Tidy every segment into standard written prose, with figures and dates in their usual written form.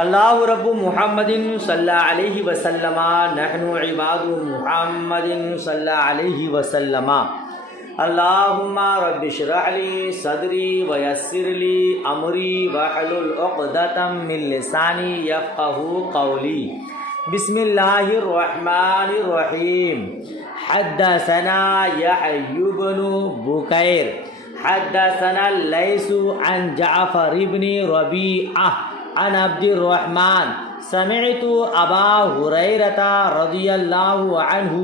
اللہ رب محمد صلی اللہ علیہ وسلم نحن عباد محمد صلی اللہ علیہ وسلم اللہم رب اشرح لی صدری ویسر لی امری واحلل عقدۃ من لسانی یفقهوا قولی بسم اللہ الرحمن الرحیم حدثنا یحیی بن بکیر حدثنا اللیث عن جعفر بن ربیعہ عن عبد الرحمن سمعت ابا ہریرہ رضی اللہ عنہ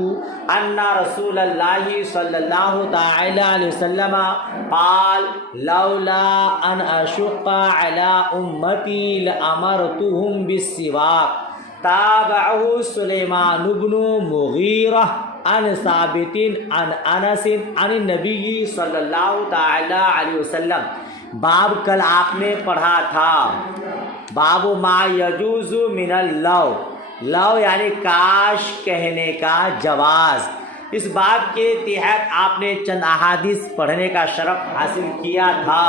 ان رسول اللہ صلی اللہ تعالی علیہ وسلم قال لولا ان اشق على امتی لامرتهم بالسواک تابعه سلیمان بن مغیرہ عن ثابت عن انس عن النبی صلی اللہ تعالی علیہ وسلم۔ باب کل آپ نے پڑھا تھا باب ما یجوز من اللو، لو یعنی کاش کہنے کا جواز۔ اس باب کے تحت آپ نے چند احادیث پڑھنے کا شرف حاصل کیا تھا۔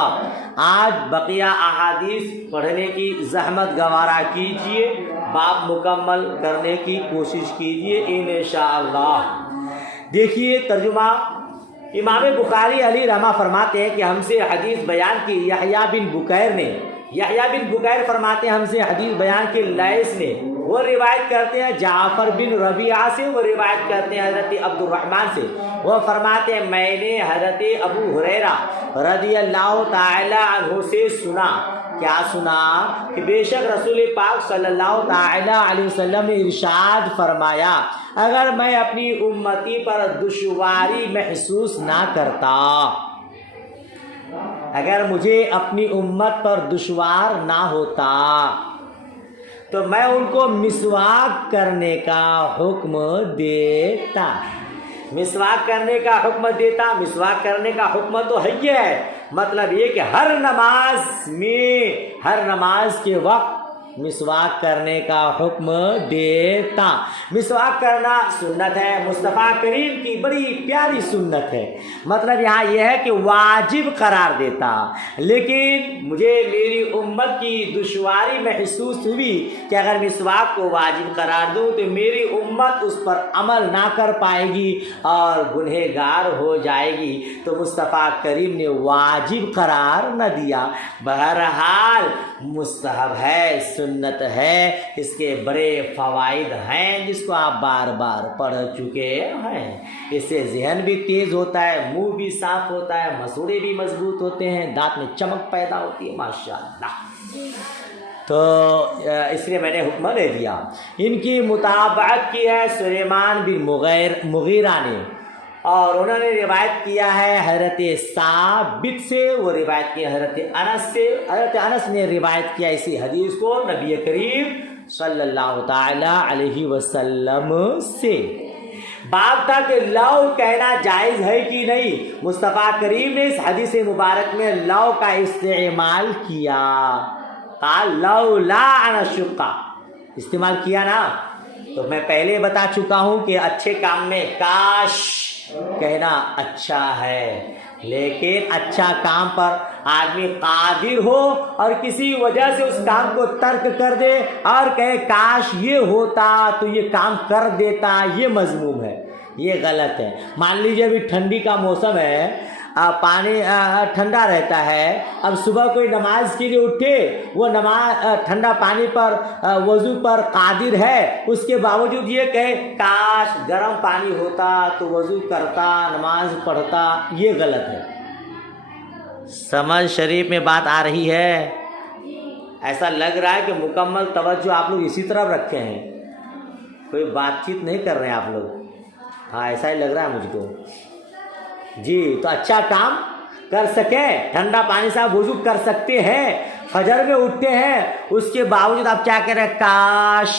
آج بقیہ احادیث پڑھنے کی زحمت گوارا کیجئے، باب مکمل کرنے کی کوشش کیجئے انشاءاللہ۔ دیکھیے ترجمہ۔ امام بخاری علی رحمہ فرماتے ہیں کہ ہم سے حدیث بیان کی یحییٰ بن بکیر نے، یحییٰ بن بکیر فرماتے ہیں ہم سے حدیث بیان کی لیث نے، وہ روایت کرتے ہیں جعفر بن ربیعہ سے، وہ روایت کرتے ہیں حضرت عبد الرحمن سے، وہ فرماتے ہیں میں نے حضرت ابو ہریرہ رضی اللہ تعالی عنہ سے سنا۔ کیا سنا؟ کہ بے شک رسول پاک صلی اللہ تعالی علیہ وسلم نے ارشاد فرمایا اگر میں اپنی امتی پر دشواری محسوس نہ کرتا، اگر مجھے اپنی امت پر دشوار نہ ہوتا تو میں ان کو مسواک کرنے کا حکم دیتا، مسواک کرنے کا حکم دیتا۔ مسواک کرنے کا حکم تو ہے، مطلب یہ کہ ہر نماز کے وقت مسواک کرنے کا حکم دیتا۔ مسواک کرنا سنت ہے، مصطفیٰ کریم کی بڑی پیاری سنت ہے، مطلب یہاں یہ ہے کہ واجب قرار دیتا، لیکن مجھے میری امت کی دشواری محسوس ہوئی کہ اگر مسواک کو واجب قرار دوں تو میری امت اس پر عمل نہ کر پائے گی اور گنہگار ہو جائے گی، تو مصطفیٰ کریم نے واجب قرار نہ دیا۔ بہرحال مستحب ہے، سنت ہے، اس کے بڑے فوائد ہیں جس کو آپ بار بار پڑھ چکے ہیں۔ اس سے ذہن بھی تیز ہوتا ہے، منہ بھی صاف ہوتا ہے، مسوڑے بھی مضبوط ہوتے ہیں، دانت میں چمک پیدا ہوتی ہے ماشاءاللہ۔ تو اس لیے میں نے حکم دے دیا۔ ان کی مطابقت کی ہے سلیمان بن مغیرہ نے، اور انہوں نے روایت کیا ہے حضرت ثابت سے، وہ روایت کی حضرت انس سے، حضرت انس نے روایت کیا اسی حدیث کو نبی کریم صلی اللہ تعالی علیہ وسلم سے۔ باب تھا کہ لو کہنا جائز ہے کہ نہیں۔ مصطفیٰ کریم نے اس حدیث مبارک میں لو کا استعمال کیا، قال لولا ان اشق استعمال کیا نا، تو میں پہلے بتا چکا ہوں کہ اچھے کام میں کاش کہنا اچھا ہے، لیکن اچھا کام پر آدمی قادر ہو اور کسی وجہ سے اس کام کو ترک کر دے اور کہے کاش یہ ہوتا تو یہ کام کر دیتا، یہ مذموم ہے، یہ غلط ہے۔ مان لیجیے ابھی ٹھنڈی کا موسم ہے، پانی ٹھنڈا رہتا ہے، اب صبح کوئی نماز کے لیے اٹھے، وہ نماز ٹھنڈا پانی پر وضو پر قادر ہے، اس کے باوجود یہ کہے کاش گرم پانی ہوتا تو وضو کرتا، نماز پڑھتا، یہ غلط ہے۔ سمجھ شریف میں بات آ رہی ہے؟ ایسا لگ رہا ہے کہ مکمل توجہ آپ لوگ اسی طرف رکھے ہیں، کوئی بات چیت نہیں کر رہے ہیں آپ لوگ، ہاں ایسا ہی لگ رہا ہے مجھ کو جی۔ تو اچھا کام کر سکیں، ٹھنڈا پانی سے آپ وضو کر سکتے ہیں، فجر میں اٹھتے ہیں، اس کے باوجود آپ کیا کہہ رہے ہیں کاش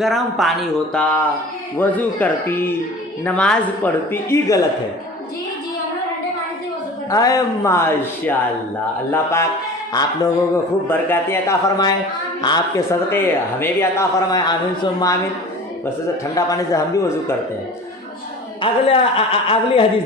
گرم پانی ہوتا، وضو کرتی، نماز پڑھتی، یہ غلط ہے۔ اے ماشاءاللہ، اللہ پاک آپ لوگوں کو خوب برکاتیں عطا فرمائے، آپ کے صدقے ہمیں بھی عطا فرمائے، آمین ثم آمین۔ ویسے تو ٹھنڈا پانی سے ہم بھی وضو کرتے ہیں، اگلی حدیث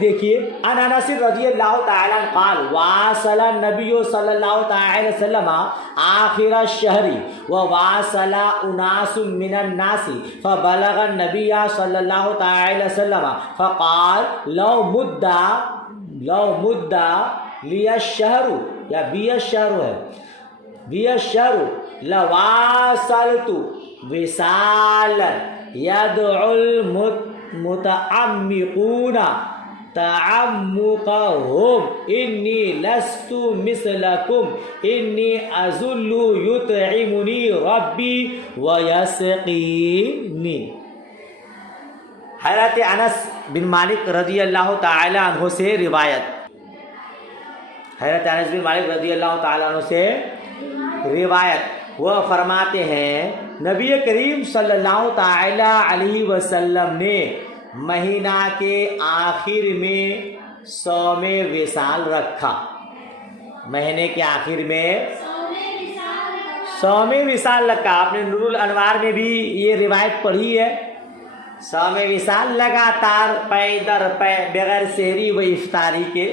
دیکھیے ان انس رضی اللہ تعالی عنہ قال واصل النبی صلی اللہ تعالی وسلم آخر الشہر وواصل اناس من الناس فبلغ النبی صلی اللہ تعالی وسلم فقال لو مد لی الشہر یا بی الشہر ہے بی الشہر لواصلت وصالا يدعو المتعمقون تعمقهم إني لست مثلكم إني أظل يطعمني ربي ويسقيني. حضرت انس بن مالک رضی اللہ تعالی عنہ سے روایت، حضرت انس بن مالک رضی اللہ تعالی عنہ سے روایت، وہ فرماتے ہیں نبی کریم صلی اللہ تعالی علیہ وسلم نے مہینہ کے آخر میں صوم وصال رکھا. مہینے کے آخر میں صوم وصال رکھا. آپ نے نور الانوار میں بھی یہ روایت پڑھی ہے. صوم وصال لگاتار پے در پے بغیر سحری و افطاری کے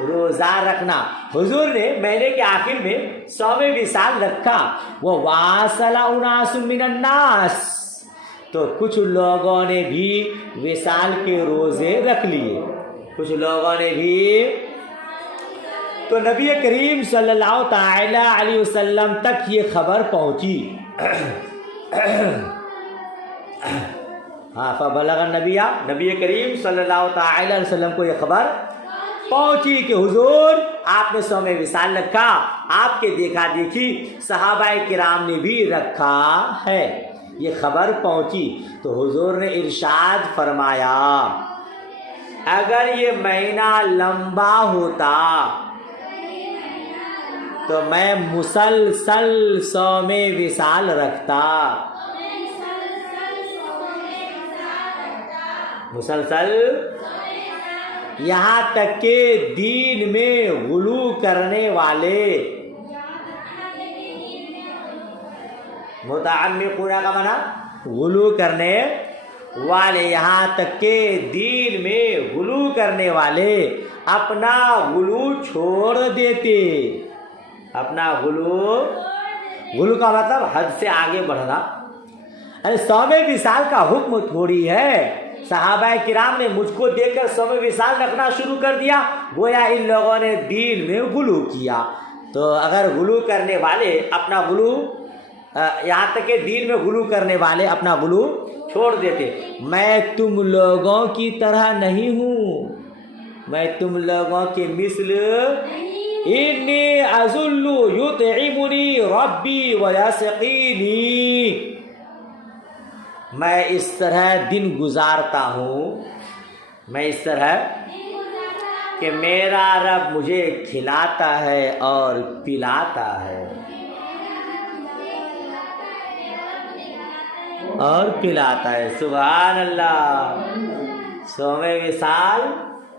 روزہ رکھنا. حضور نے مہینے کے آخر میں صوم وصال رکھا. وہ واصل اناس من الناس، تو کچھ لوگوں نے بھی وصال کے روزے رکھ لیے. کچھ لوگوں نے بھی. تو نبی کریم صلی اللہ تعالی علیہ وسلم تک یہ خبر پہنچی. ہاں فبلغ النبی، نبی کریم صلی اللہ تعالی علیہ وسلم کو یہ خبر پہنچی کہ حضور آپ نے صوم وصال رکھا. آپ کے دیکھا دیکھی صحابہ کرام نے بھی رکھا ہے. یہ خبر پہنچی تو حضور نے ارشاد فرمایا اگر یہ مہینہ لمبا ہوتا تو میں مسلسل صوم وصال رکھتا. مسلسل یہاں تک کہ دین میں غلو کرنے والے، متعمقون کا معنی غلو کرنے والے، یہاں تک کہ دین میں غلو کرنے والے اپنا غلو چھوڑ دیتے. اپنا غلو کا مطلب حد سے آگے بڑھنا. صوم وصال کا حکم تھوڑی ہے. صحابہ کرام نے مجھ کو دیکھ کر صوم وصال رکھنا شروع کر دیا، گویا ان لوگوں نے دین میں غلو کیا. تو اگر غلو کرنے والے اپنا غلو، یہاں تک کہ دین میں غلو کرنے والے اپنا غلو چھوڑ دیتے. میں تم لوگوں کی طرح نہیں ہوں، میں تم لوگوں کے مثل انی اظل یطعمنی ربی ویسقینی. میں اس طرح دن گزارتا ہوں، میں اس طرح کہ میرا رب مجھے کھلاتا ہے اور پلاتا ہے اور پلاتا ہے. سبحان اللہ. صوم وصال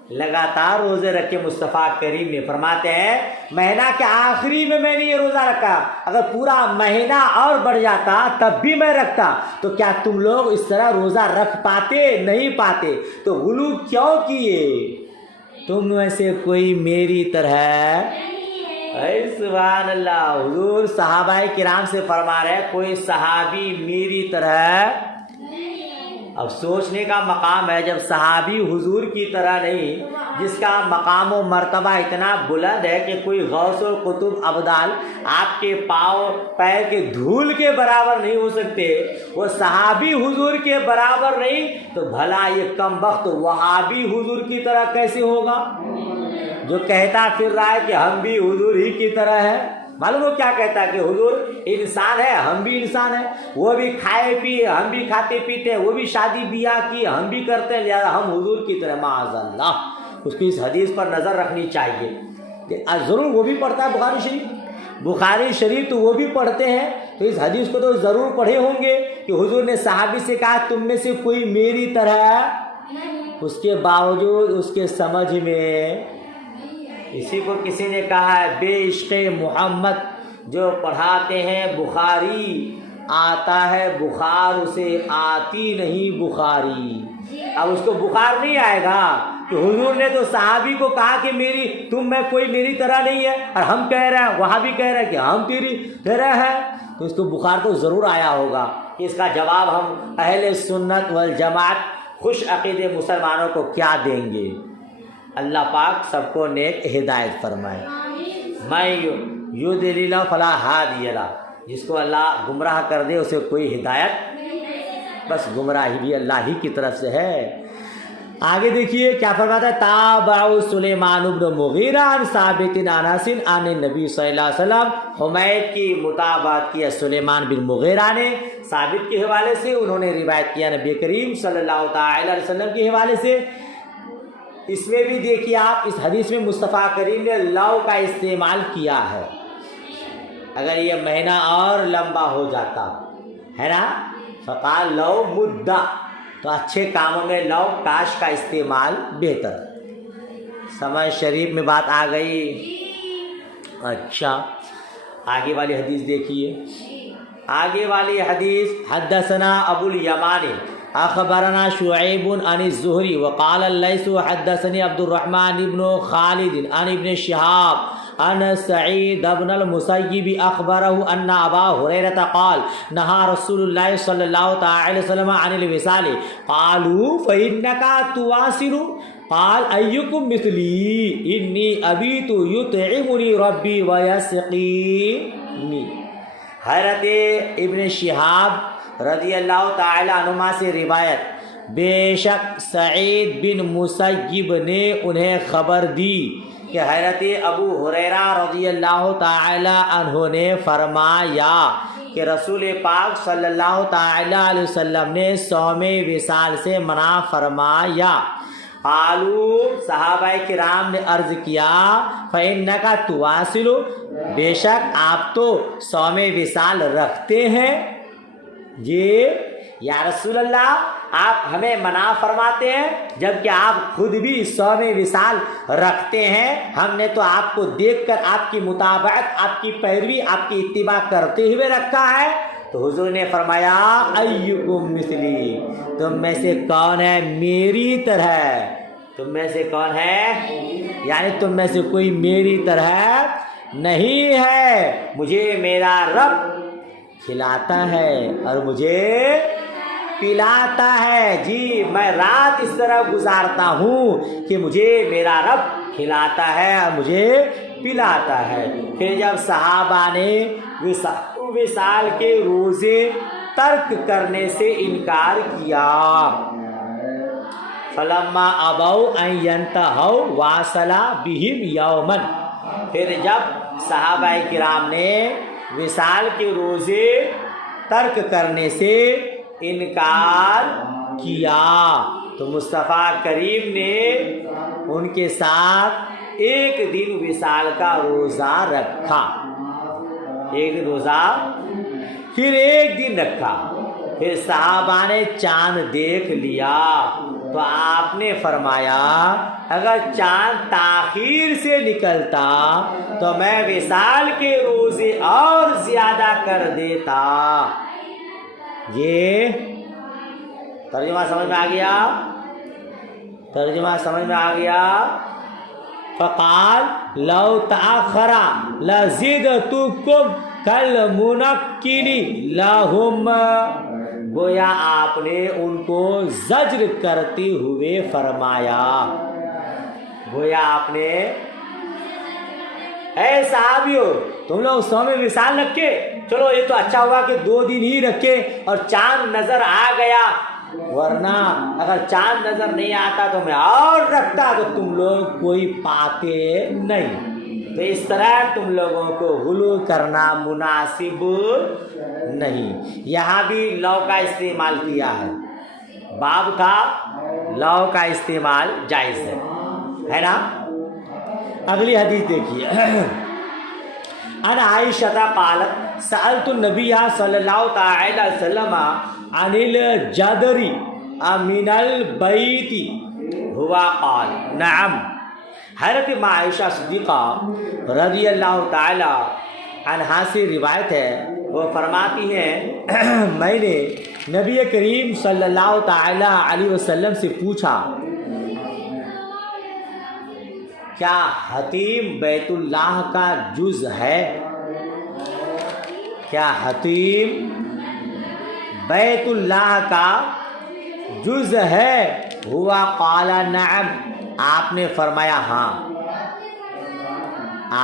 لگاتار روزے رکھے مصطفیٰ کریم نے فرماتے ہیں مہینہ کے آخری میں نے یہ روزہ رکھا، اگر پورا مہینہ اور بڑھ جاتا تب بھی میں رکھتا. تو کیا تم لوگ اس طرح روزہ رکھ پاتے؟ نہیں پاتے. تو غلو کیوں کیے؟ تم میں سے کوئی میری طرح. سبحان اللہ. حضور صحابہ کرام سے فرما رہے کوئی صحابی میری طرح. اب سوچنے کا مقام ہے جب صحابی حضور کی طرح نہیں، جس کا مقام و مرتبہ اتنا بلند ہے کہ کوئی غوث و قطب ابدال آپ کے پاؤں پیر کے دھول کے برابر نہیں ہو سکتے، وہ صحابی حضور کے برابر نہیں، تو بھلا یہ کم بخت وہابی حضور کی طرح کیسے ہوگا جو کہتا پھر رہا ہے کہ ہم بھی حضور ہی کی طرح ہے؟ معلوم وہ کیا کہتا ہے کہ حضور انسان ہے، ہم بھی انسان ہیں، وہ بھی کھائے پیے، ہم بھی کھاتے پیتے ہیں، وہ بھی شادی بیاہ کی، ہم بھی کرتے ہیں، لہذا ہم حضور کی طرح معاذ اللہ. اس کی اس حدیث پر نظر رکھنی چاہیے. ضرور وہ بھی پڑھتا ہے بخاری شریف تو وہ بھی پڑھتے ہیں، تو اس حدیث کو تو ضرور پڑھے ہوں گے کہ حضور نے صحابی سے کہا تم میں سے کوئی میری طرح ہے. اس کے باوجود اس کے سمجھ میں اسی کو کسی نے کہا ہے بے عشق محمد جو پڑھاتے ہیں بخاری آتا ہے بخار اسے آتی نہیں بخاری. اب اس کو بخار نہیں آئے گا کہ حضور نے تو صحابی کو کہا کہ میں کوئی میری طرح نہیں ہے، اور ہم کہہ رہے ہیں، وہاں بھی کہہ رہے ہیں کہ ہم تیری طرح ہیں، تو اس کو بخار تو ضرور آیا ہوگا. اس کا جواب ہم اہل سنت والجماعت خوش عقیدے مسلمانوں کو کیا دیں گے؟ اللہ پاک سب کو نیک ہدایت فرمائے. میں یضلل فلا ہادی لہ، جس کو اللہ گمراہ کر دے اسے کوئی ہدایت، بس گمراہی بھی اللہ ہی کی طرف سے ہے. آگے دیکھیے کیا فرماتا ہے، تابع سلیمان بن مغیرہ عن ثابت عن انس عن النبی صلی اللہ علیہ وسلم. حمید کی متابعت کیا سلیمان بن مغیرہ نے ثابت کے حوالے سے، انہوں نے روایت کیا نبی کریم صلی اللہ تعالی علیہ وسلم کے حوالے سے. اس میں بھی دیکھیے آپ، اس حدیث میں مصطفیٰ کریم نے لو کا استعمال کیا ہے. اگر یہ مہینہ اور لمبا ہو جاتا ہے نا، فقال لو مدہ، تو اچھے کاموں میں لو کاش کا استعمال بہتر. سمجھ شریف میں بات آ گئی. اچھا آگے والی حدیث دیکھیے. آگے والی حدیث، حدثنا ابو الیمانی اخبرنا شعیب عن الزہری وقال اللیث حدثني عبد الرحمن بن خالد عن ابن شہاب عن سعید بن المسیب اخبره ان ابا ہریرہ قال نہى رسول اللہ صلی اللہ تعالی وسلم عن الوصال قالوا فإنك تواصل قال ایکم مثلی انی ابیت یطعمنی ربی ویسقینی. حضرت ابن شہاب رضی اللہ تعالی عنہما سے روایت، بے شک سعید بن مسیب نے انہیں خبر دی کہ حضرت ابو ہریرہ رضی اللہ تعالی عنہ نے فرمایا کہ رسول پاک صلی اللہ تعالی علیہ وسلم نے صوم وصال سے منع فرمایا. قالوا صحابہ کرام نے عرض کیا، فإنک تواصل، بے شک آپ تو صوم وصال رکھتے ہیں. یہ یا رسول اللہ آپ ہمیں منع فرماتے ہیں جبکہ آپ خود بھی صوم وصال رکھتے ہیں. ہم نے تو آپ کو دیکھ کر آپ کی مطابقت، آپ کی پیروی، آپ کی اتباع کرتے ہوئے رکھا ہے. تو حضور نے فرمایا ایکم مثلی، تم میں سے کون ہے میری طرح؟ تم میں سے کون ہے؟ یعنی تم میں سے کوئی میری طرح نہیں ہے. مجھے میرا رب کھلاتا ہے اور مجھے پلاتا ہے. جی میں رات اس طرح گزارتا ہوں کہ مجھے میرا رب کھلاتا ہے اور مجھے پلاتا ہے. پھر جب صحابہ نے وصال کے روزے ترک کرنے سے انکار کیا، فلما ابوا ان ينتهوا واصل بهم يوما، پھر جب صحابہ کرام نے وصال کے روزے ترک کرنے سے انکار کیا تو مصطفیٰ کریم نے ان کے ساتھ ایک دن وصال کا روزہ رکھا. ایک دن روزہ، پھر ایک دن رکھا. پھر صحابہ نے چاند دیکھ لیا تو آپ نے فرمایا اگر چاند تاخیر سے نکلتا تو میں وصال کے روزے اور زیادہ کر دیتا. یہ ترجمہ سمجھ میں آ گیا؟ ترجمہ سمجھ میں آ گیا. فقال لو تأخر لزدتکم کالمنکل لہم، گویا آپ نے ان کو زجر کرتے ہوئے فرمایا. گویا آپ نے، اے صحابیو تم لوگ صوم وصال رکھے، چلو یہ تو اچھا ہوا کہ 2 دن ہی رکھے اور چاند نظر آ گیا، ورنہ اگر چاند نظر نہیں آتا تو میں اور رکھتا تو تم لوگ کوئی پاتے نہیں. تو اس طرح تم لوگوں کو غلو کرنا مناسب نہیں. یہاں بھی لو کا استعمال کیا ہے، باب کا لو کا استعمال جائز ہے نا. اگلی حدیث دیکھیے. ان عائشہ قالت سألت النبی صلی اللہ تعالی وسلم عن الجدر من البیت ہوا قال نعم. حضرت عائشہ صدیقہ رضی اللہ تعالی عنہا سے روایت ہے، وہ فرماتی ہیں میں نے نبی کریم صلی اللہ تعالی علیہ وسلم سے پوچھا کیا حتیم بیت اللہ کا جز ہے؟ کیا حتیم بیت اللہ کا جز ہے؟ ہوا قال نعم، آپ نے فرمایا ہاں۔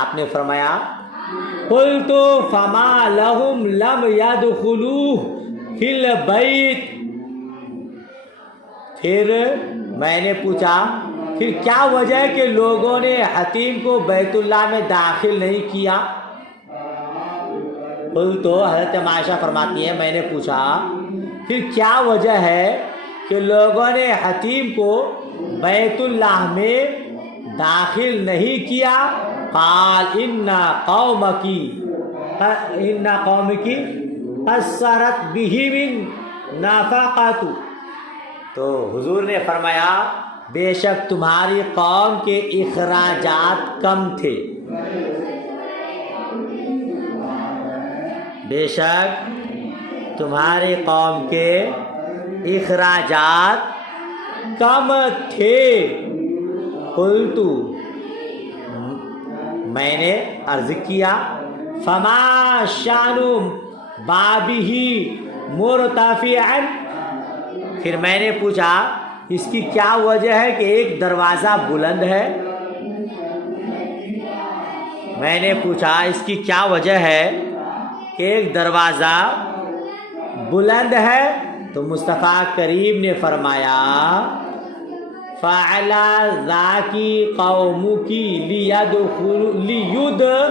آپ نے فرمایا قلت فما لهم لم يدخلوه فی البیت، پھر میں نے پوچھا پھر کیا وجہ ہے کہ لوگوں نے حتیم کو بیت اللہ میں داخل نہیں کیا؟ تو حضرت عائشہ فرماتی ہے میں نے پوچھا پھر کیا وجہ ہے کہ لوگوں نے حتیم کو بیت اللہ میں داخل نہیں کیا؟ قال ان قوم کی قصرت بہم نفقۃ، تو حضور نے فرمایا بے شک تمہاری قوم کے اخراجات کم تھے، بے شک تمہاری قوم کے اخراجات کم تھے۔ قلت، میں نے عرض کیا فما شان بابہ مرتفعا، پھر میں نے پوچھا اس کی کیا وجہ ہے کہ ایک دروازہ بلند ہے؟ میں نے پوچھا اس کی کیا وجہ ہے کہ ایک دروازہ بلند ہے؟ تو مصطفیٰ کریم نے فرمایا فَعَلَى ذَاكِ قَوْمُكِ لِيُدْخِلُوا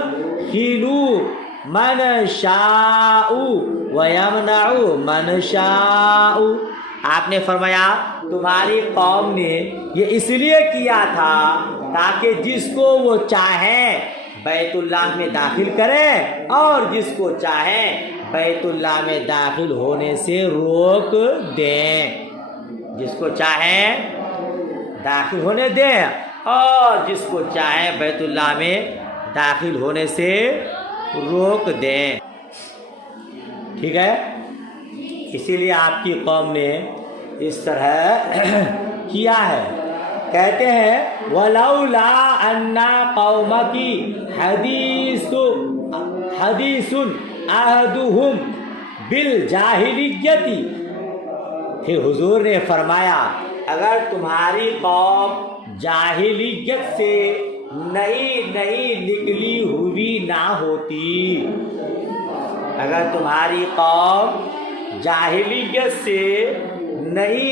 مَنْ شَاءُ وَيَمْنَعُوا مَنْ شَاءُ، آپ نے فرمایا تمہاری قوم نے یہ اس لیے کیا تھا تاکہ جس کو وہ چاہیں بیت اللہ میں داخل کریں اور جس کو چاہیں بیت اللہ میں داخل ہونے سے روک دیں، جس کو چاہیں داخل ہونے دیں اور جس کو چاہیں بیت اللہ میں داخل ہونے سے روک دیں، ٹھیک ہے؟ اسی لیے آپ کی قوم نے اس طرح کیا ہے۔ کہتے ہیں وَلَوْلَا أَنَّ قَوْمَكِ حَدِيثٌ عَهْدُهُمْ بِالْجَاهِلِيَّةِ، پھر حضور نے فرمایا اگر تمہاری قوم جاہلیت سے نئی نکلی ہوئی نہ ہوتی، اگر تمہاری قوم جاہلیت سے نئی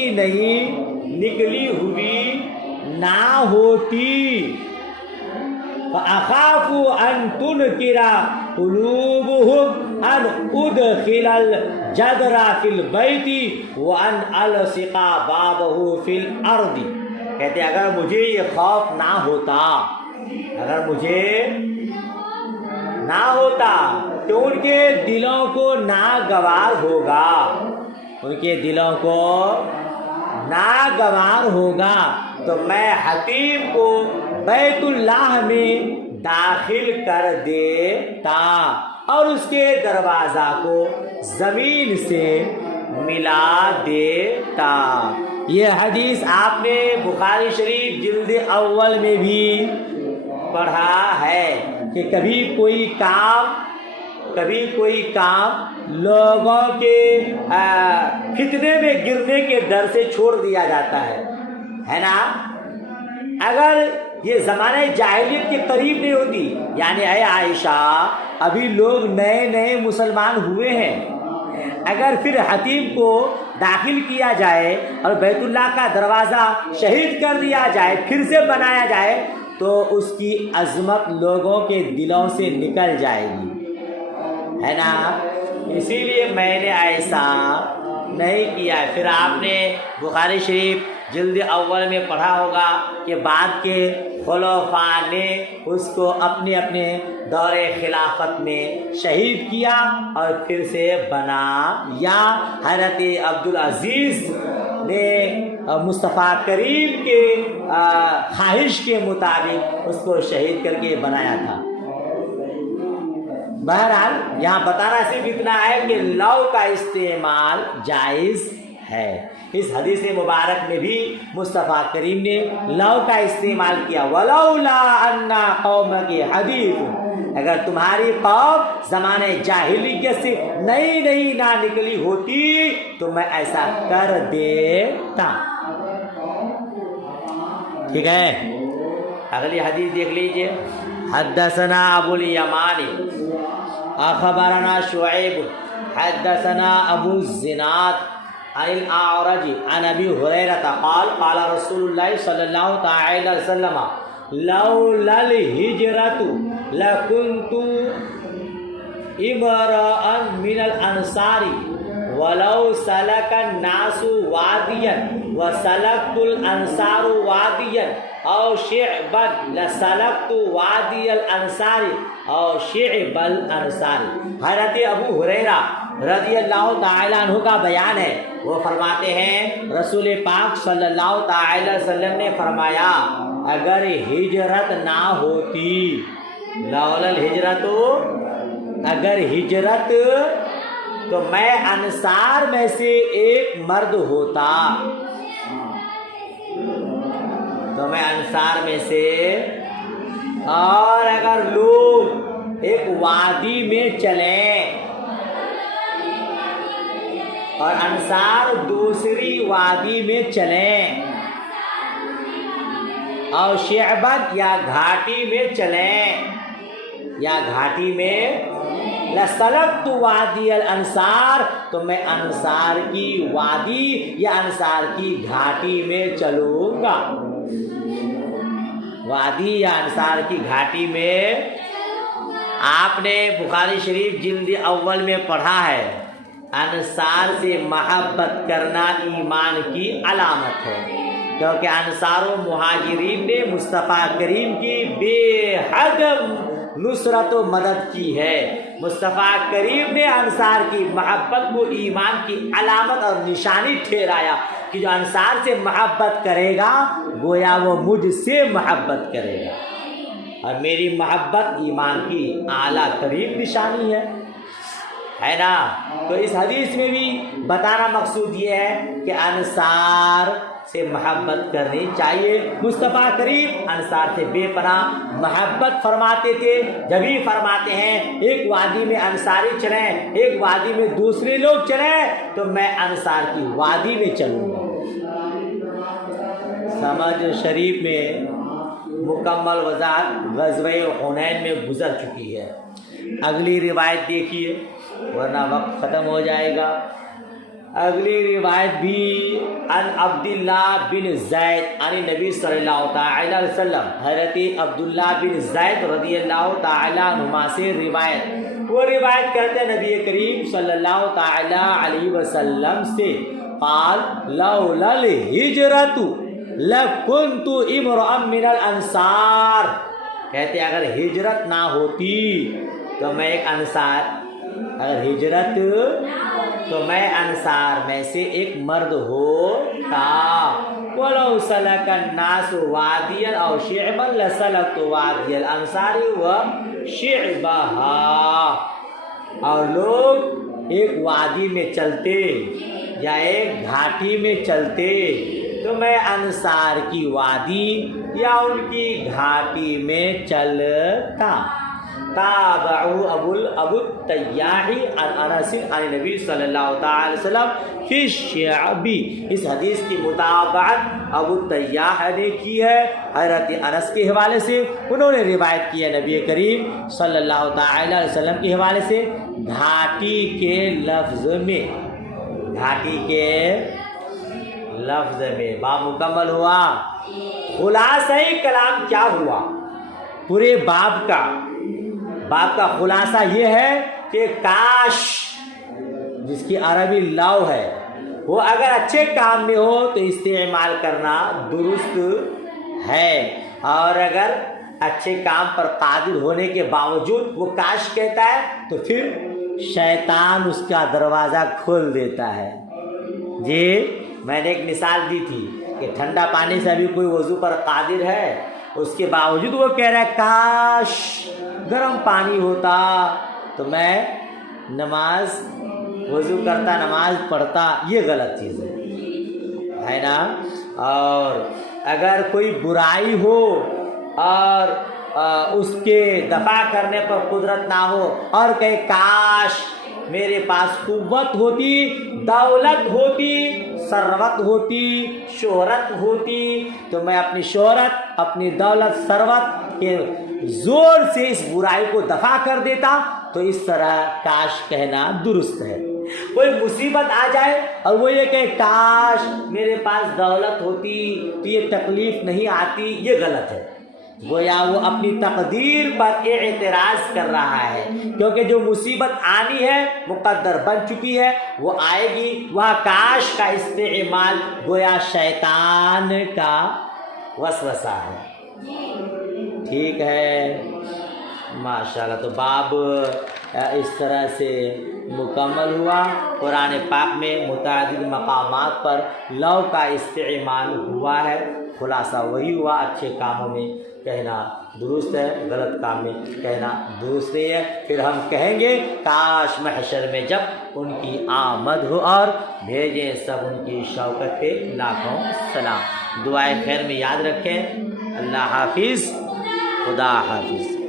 نکلی ہوئی نہ ہوتی، فَأَخَافُوا أَن تُنْكِرَ قُلُوبُهُمْ أَنْ أُدْخِلَ الْجَدْرَ فِي الْبَيْتِ وَأَنْ أَلْصِقَ بَابَهُ فِي الْأَرْضِ، کہتے اگر مجھے یہ خوف نہ ہوتا، اگر مجھے نہ ہوتا تو ان کے دلوں کو ناگوار ہوگا، ان کے دلوں کو ناگوار ہوگا تو میں حتیم کو بیت اللہ میں داخل کر دیتا اور اس کے دروازہ کو زمین سے ملا دیتا۔ یہ حدیث آپ نے بخاری شریف جلد اول میں بھی پڑھا ہے کہ کبھی کوئی کام لوگوں کے فتنے میں گرنے کے ڈر سے چھوڑ دیا جاتا ہے نا۔ اگر یہ زمانہ جاہلیت کے قریب نہیں ہوتی، یعنی اے عائشہ ابھی لوگ نئے مسلمان ہوئے ہیں، اگر پھر حتیم کو داخل کیا جائے اور بیت اللہ کا دروازہ شہید کر دیا جائے، پھر سے بنایا جائے، تو اس کی عظمت لوگوں کے دلوں سے نکل جائے گی، ہے نا۔ اسی لیے میں نے ایسا نہیں کیا۔ پھر آپ نے بخاری شریف جلد اول میں پڑھا ہوگا کہ بعد کے خلفاء نے اس کو اپنے دور خلافت میں شہید کیا اور پھر سے بنا، یا حضرت عبدالعزیز نے مصطفیٰ کریم کے خواہش کے مطابق اس کو شہید کر کے بنایا تھا۔ بہرحال یہاں بتانا صرف اتنا ہے کہ لو کا استعمال جائز ہے. اس حدیث مبارک میں بھی مصطفیٰ کریم نے لو کا استعمال کیا. ولولا ان قومک حدیث، اگر تمہاری قوم زمانے جاہلیت سے نئی نہ نکلی ہوتی تو میں ایسا کر دیتا. ٹھیک ہے، اگلی حدیث دیکھ لیجئے. حدثنا ابو الیمانی اخبرنا شعیب حدثنا ابو الزناد عن الاعرج عن ابی ہریرہ قال قال رسول اللہ صلی اللہ تعالی وسلم لولا الہجرۃ لکنت امرأ من الانصار ولو سلك الناس واديا وسلكت الانصار واديا او شعبا لسلكت وادي الانصار او شعب الانصار. حضرت ابو ہریرہ رضی اللہ تعالی عنہ کا بیان ہے. وہ فرماتے ہیں رسول پاک صلی اللہ تعالی وسلم نے فرمایا اگر ہجرت نہ ہوتی، لولا الہجرت، اگر ہجرت تو میں انصار میں سے ایک مرد ہوتا، تو میں انصار میں سے، اور اگر لوگ ایک وادی میں چلیں اور انصار دوسری وادی میں چلیں اور شعبت یا گھاٹی میں چلیں، یا گھاٹی میں لسلکت وادی الانصار، تو میں انصار کی وادی یا انصار کی گھاٹی میں چلوں گا. وادی یا انصار کی گھاٹی میں آپ نے بخاری شریف جلد اول میں پڑھا ہے انصار سے محبت کرنا ایمان کی علامت ہے، کیونکہ انصار و مہاجرین نے مصطفیٰ کریم کی بے حد نصرت و مدد کی ہے. مصطفیٰ کریم نے انصار کی محبت کو ایمان کی علامت اور نشانی ٹھہرایا کہ جو انصار سے محبت کرے گا گویا وہ مجھ سے محبت کرے گا، اور میری محبت ایمان کی اعلیٰ ترین نشانی ہے نا. تو اس حدیث میں بھی بتانا مقصود یہ ہے کہ انصار سے محبت کرنی چاہیے. مصطفیٰ کریم انصار سے بے پناہ محبت فرماتے تھے. جبھی فرماتے ہیں ایک وادی میں انصاری چلیں، ایک وادی میں دوسرے لوگ چلیں، تو میں انصار کی وادی میں چلوں گا. سمجھ شریف میں مکمل وضاحت غزوہ حنین میں گزر چکی ہے. اگلی روایت دیکھیے ورنہ وقت ختم ہو جائے گا. اگلی روایت بھی ان عبداللہ بن زید عن نبی صلی اللہ تعالی علیہ وسلم، حضرت عبداللہ بن زید رضی اللہ تعالی عنہما سے روایت. وہ روایت کرتے ہیں نبی کریم صلی اللہ تعالی علیہ وسلم سے قال لولا الہجرۃ لکنت امرأ من الانصار، کہتے اگر ہجرت نہ ہوتی تو میں ایک انصار، اگر ہجرت تو میں انصار میں سے ایک مرد ہوتا. وَلَوْ سَلَكَ النَّاسُ وَادِيًا أَوْ شِعْبًا لَسَلَكْتُ وَادِيَ الْأَنصَارِ وَشِعْبَهَا، اور لوگ ایک وادی میں چلتے یا ایک گھاٹی میں چلتے تو میں انصار کی وادی یا ان کی گھاٹی میں چلتا. تابعوا ابو التیاح عن انس عن نبی صلی اللہ تعالی وسلم فی الشعب. اس حدیث کی متابعت ابو التیاح نے کی ہے حضرت انس کے حوالے سے. انہوں نے روایت کی ہے نبی کریم صلی اللہ تعالی علیہ وسلم کے حوالے سے گھاٹی کے لفظ میں. گھاٹی کے لفظ میں باب مکمل ہوا. خلاصہ کلام کیا ہوا پورے باب کا خلاصہ یہ ہے کہ کاش، جس کی عربی لو ہے، وہ اگر اچھے کام میں ہو تو استعمال کرنا درست ہے، اور اگر اچھے کام پر قادر ہونے کے باوجود وہ کاش کہتا ہے تو پھر شیطان اس کا دروازہ کھول دیتا ہے. جی میں نے ایک مثال دی تھی کہ ٹھنڈا پانی سے ابھی کوئی وضو پر قادر ہے، اس کے باوجود وہ کہہ رہا ہے کاش گرم پانی ہوتا تو میں نماز وضو کرتا نماز پڑھتا یہ غلط چیز ہے نا. اور اگر کوئی برائی ہو اور اس کے دفع کرنے پر قدرت نہ ہو اور کہ کاش میرے پاس قوت ہوتی، دولت ہوتی، ثروت ہوتی، شہرت ہوتی، تو میں اپنی شہرت، اپنی دولت، ثروت کے زور سے اس برائی کو دفع کر دیتا. تو اس طرح کاش کہنا درست ہے. کوئی مصیبت آ جائے اور وہ یہ کہ کاش میرے پاس دولت ہوتی تو یہ تکلیف نہیں آتی، یہ غلط ہے. گویا وہ اپنی تقدیر پر اعتراض کر رہا ہے، کیونکہ جو مصیبت آنی ہے مقدر بن چکی ہے، وہ آئے گی. وہ کاش کا استعمال گویا شیطان کا وسوسہ ہے. ٹھیک ہے، ماشاءاللہ. تو باب اس طرح سے مکمل ہوا. قرآن پاک میں متعدد مقامات پر لو کا استعمال ہوا ہے. خلاصہ وہی ہوا، اچھے کاموں میں کہنا درست ہے، غلط کام میں کہنا درست نہیں ہے. پھر ہم کہیں گے کاش محشر میں جب ان کی آمد ہو اور بھیجیں سب ان کی شوکت پہ لاکھوں سلام. دعائے خیر میں یاد رکھیں. اللہ حافظ، خدا حافظ.